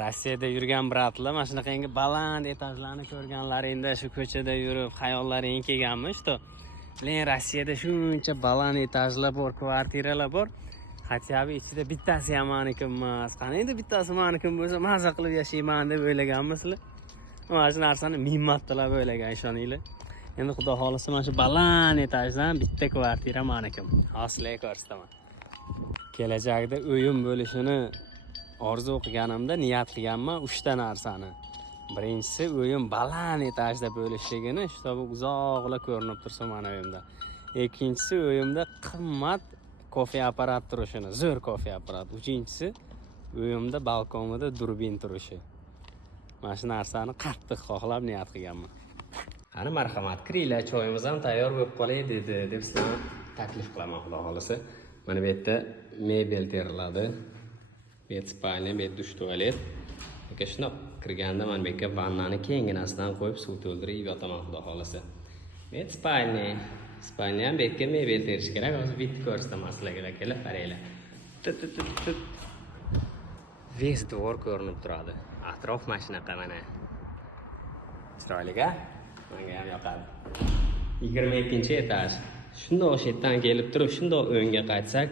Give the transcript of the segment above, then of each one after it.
Rossiyada yurgan bratlar, mana shunaqangi baland etajlarni ko'rganlaringda shu ko'chada yurib, xayollaring kelganmi, что lekin Rossiyada shuncha baland etajlar bor, kvartiralar bor. Hatto ichida bittasi ham meniki emas. Qaniydi bittasi meniki bo'lsa, maza qilib yashayman deb o'ylaganmisizlar? Mana shu narsani ming martalab o'ylagan, ishoninglar. Endi xudo xolisa mana shu baland etajdan bitta kvartira meniki. Hosliga ko'rsataman. Kelajakda uyim bo'lishini orzu qilganimda niyat qilganman 3 ta narsani. Birinchisi uyim baland etajda bo'lishligini, shu bu uzoqlar ko'rinib tursa mana uyimda. Ikkinchisi uyimda qimmat kofe apparat turishini, zo'r kofe apparat. Uchinchisi uyimda balkonida durbin turishi. Mana shu narsani qattiq xohlab niyat qilganman. Qani marhamat, kiringlar, choyimiz ham tayyor bo'lib qolay dedi deb sizlarga taklif qilaman xudo xolisa. Mana bu yerda mebel teriladi. Bu yerda spalnya, bu yerda dush tualet. Aka shuna kirganda mana bu yerga vannani kengginasidan qo'yib suv to'ldirib yotaman xudo xolisa. Bu yerda spalnya ham bu yerga mebel terish kerak. Hozir bitta ko'rsataman sizlarga, kelib qaranglar. Ves dvor ko'rinib turadi. Atrof mana shunaqa mana. Chiroyli-a? Menga ham yoqadi. 22-etaj. Shundoq o'sha kelib turib, shundoq o'ngga qaytsak,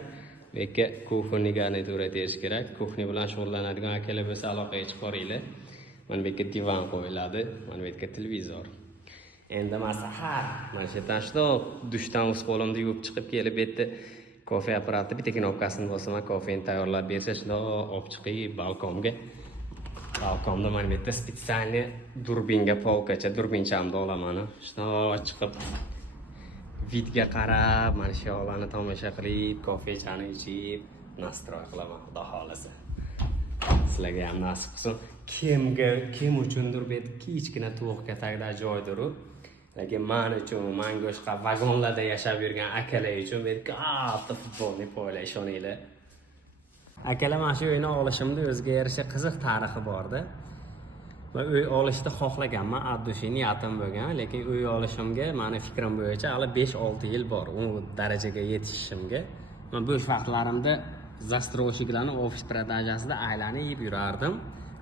bu yerga kuxni garnitura terish kerak. Kuxni bilan shug'ullanadigan akalar bo'lsa aloqaga chiqib boringlar. Mana bu yerga divan qo'yiladi, mana bu yerga televizor. Endi maslahat, mana shu yerdan shundoq dushdan o'z qo'limda yuvib chiqib kelib yerda kofe apparati bitta knopkasini bosaman, kofeni tayyorlab bersa, shundoq olib chiqib balkonga. Balkonda mana bu yerda spesialniy durbinga polkacha, durbinchamni olaman. Shundoq chiqib vidga qarab, mana shu yo'llarni tomosha qilib, kofechani ichib, nastroy qilaman xudo xolisa. Sizlarga ham nasib qilsin. Kim uchundir bu yerda kichkina to'g'ga tagida joydir. Lekin men uchun, menga o'sha vagonlarda yashab yurgan akalar uchun bu yerga katta futbolni poylar, ishoninglar. Akalar mana shu uyni olishimda o'ziga yarasha qiziq tarixi borda. Va uy olishni xohlaganman, addushi niyatim bo'lgan, lekin uy olishimga meni fikrim bo'yicha hali 5-6 yil bor u darajaga yetishishimga. Men bo'sh vaqtlarimda застройщикlarning ofis продажasida aylanib yurardim.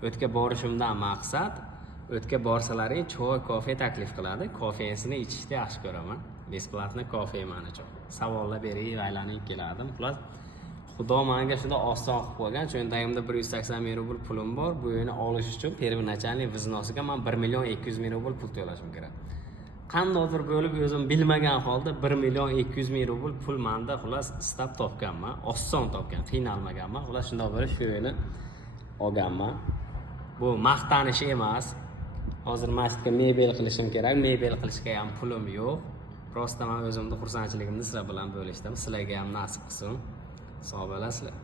O'tga borishimdan maqsad, o'tga borsalaring choy, kofe taklif qiladi. Kofesini ichishni yaxshi ko'raman. Besplatni kofe men uchun. Savollar berib aylanib keladim. Xullas, Xudo menga shunda oson qilib qo'ygan. Cho'ntagimda 180 ming rubl pulim bor. Bu uyni olish uchun первоначальный взносga men 1 200 ming rubl pul to'lashim kerak. Qandaydir bo'lib o'zim bilmagan holda 1 200 ming rubl pul menda xullas istab topganman. Oson topgan, qiynalmaganman. Xullas shunday bo'lib shu uyni olganman. Bu maqtanish emas. Hozir masjidga mebel qilishim kerak. Mebel qilishga ham pulim yo'q. Prosta men o'zimni xursandchiligimni sizlar bilan bo'lishdim. Sizlarga ham nasib qilsin. Sog' bo'lasizlar.